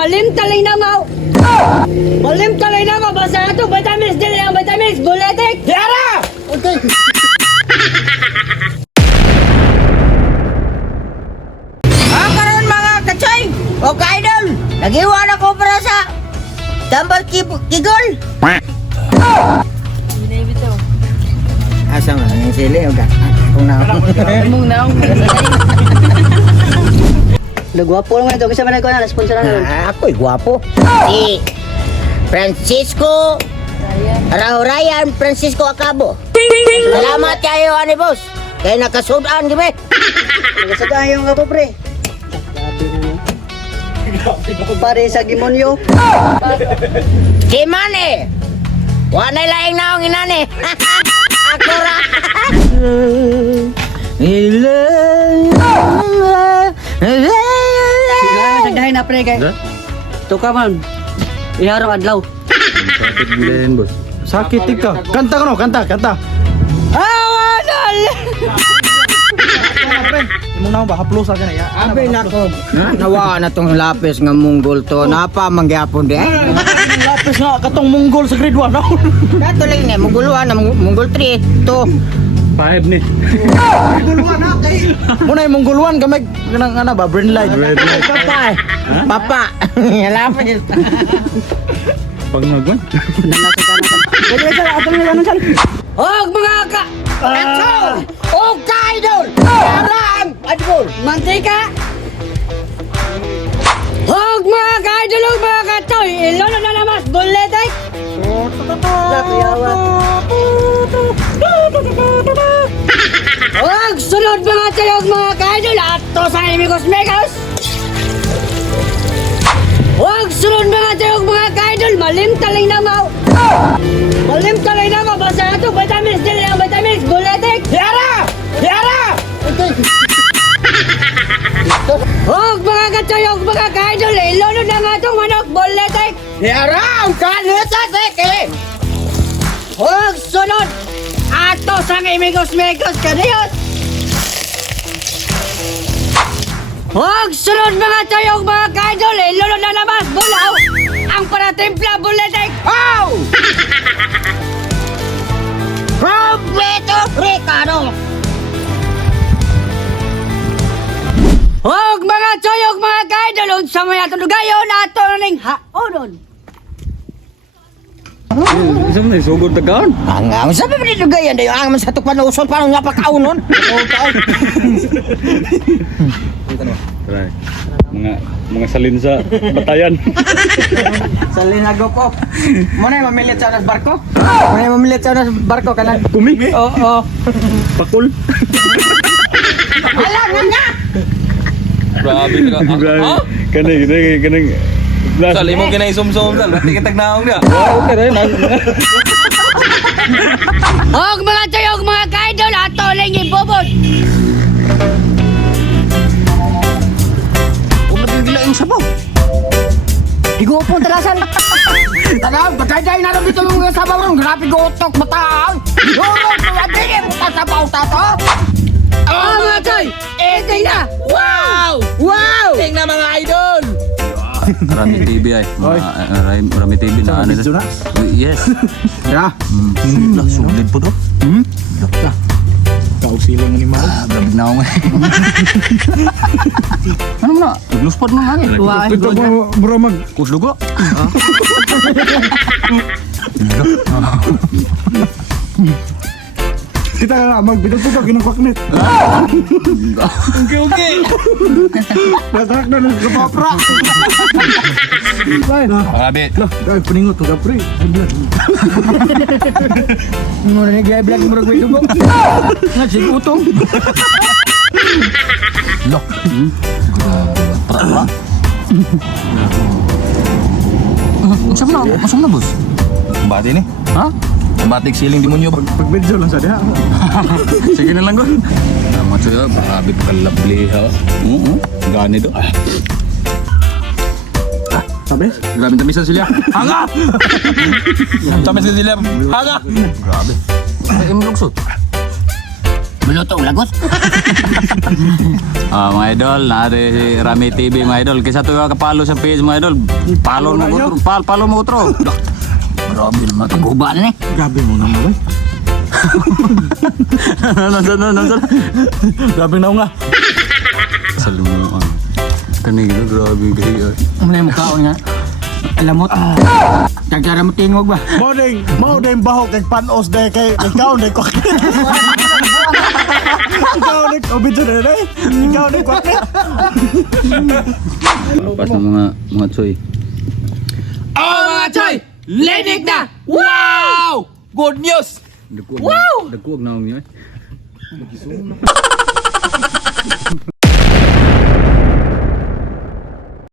malim talay na mau. Malim talay na mau. Basta ito, vitamins, dili ang vitamins. Buletik. Yara! Okay. Karon mga kachay o ka-idol, nagiwan ako para sa tambal kigol. Asa man ang sili o ka? Kung na ako. Mung naong. Nagwapo naman ito. Kasi man ko na, sponsoran na. Ako'y gwapo. Si Francisco Ryan Francisco Acabo. Salamat kayo, ani boss. Kaya nakasudan, di ba? Nagasagaan yung ako, pre. Pare sa Gimonyo. Si Mane. Wanay laing naong inani. Ako ra. Sagdahin na, pre, kay. Tuka man. Iharong adlaw. Sakit gilayan, boss. Sakit ka. Kanta ka no, kanta. Awanal. Imong naman ba haplo sa kana ya. Abi nako. Nawa na tong lapis nga munggol to. Napa mangyapon di. Lapis nga katong Mongol sa grade 1. Dato lang ni munggol 1 munggol 3 to. 5 ni. Mongol 1 na kay. Muna yung Mongol 1 gamay kanang ana ba brain light. Papa. Papa. Lapis. Pangagwan. Og mga ka... Oh, ka-idol. Aram. Adbol. Mantika. Og mga ka-idol og mga katoy. Ilono na namas. Buletik. Og sunod mga tayo og mga ka-idol. Ato sa Imigos Megos. Huwag sunod mga tayo mga ka-idol, malim talay na mau. Malim talay na mau, basta ito, vitamins, dili ang vitamins, buletik. Yara! Yara! Okay. Huwag mga katayog mga ka-idol, ilono na nga itong manok, buletik. Yara, ang kanita seke. Huwag sunod, ato sa Imigos kaniyos. Huwag sunod mga tayong mga ka-idol, ilono na namas, bulaw. Ang paratimpla, buletik. Oh! Roberto Ricardo. Huwag mga tayong mga ka-idol, sa mga tulugayon, ato ning haonon. Isa man sugod ta kaon. Ang sabi mo dito gayan dayo ang sa tukpan na usol parang nga pakaunon. Try. Mga salin sa batayan. Sa linagopop. Muna yung mamilit sa unas barko? Muna yung mamilit sa unas barko ka na. Kumi. Oo. Pakul. Ala nga. Grabe ka. Ha? Kanang Sali mo kinay sumsum sal. Di kita naong dia. okay rin. Huwag mga tayong mga ka-idol, ato ning ibubod. Gila yung sabaw. Igupon talasan. Taga, bagay na rin dito mga sabaw ron. Grabe gotok mataal. Yorok, kaya dili mo sabaw tato. Mga tay, eting na. Wow! Wow! Tingnan mga idol. Rami TV ay. Rami TV na ano. Video na? Yes. Ya. Lah sulit po to. Kau silang ni mau. Grabe na ako. Ano na? Nagluspad ng hangin. Ito mo bro mag Kusdugo. kita na magbidot-bidot ginagpaknit. Okay. Nasak na ng kapapra. Lain. Grabe. Lah, dai peningot to pre. Muna ni gaya vlog murag may dugo. Nga, sig utong. Loh. Pra. Masam na bos. Bati ni. Ha? Batik siling demonyo ba? Pag-video lang sa diha. Sige na lang ko. Nama cuy, grabe pakalabli ha. Gani do. Sabes? Grabe tamisan sila. Hanga! Tamisan sila. Hanga! Grabe. Ay, imluksot. Biluto lagos. Mga idol, naari si Rami TV mga idol. Kisa to kapalo sa page mga idol. Palo mo utro, palo mo utro. Grabe naman itong guba ni. Grabe mo naman, bay. Nansan. Grabe na nga. Salimuan. Kanina, grabe kayo. Muna yung mukhaon nga. Alamot. Tagtara mo tingog ba? Mau ding baho kay panos de kay ikaw de ko. Ikaw de obito de dai. Ikaw de ko. Pas ng mga choy. Oh mga choy! Ledik na! Wow! Good news! Wow! Dagkuwag na ako niya.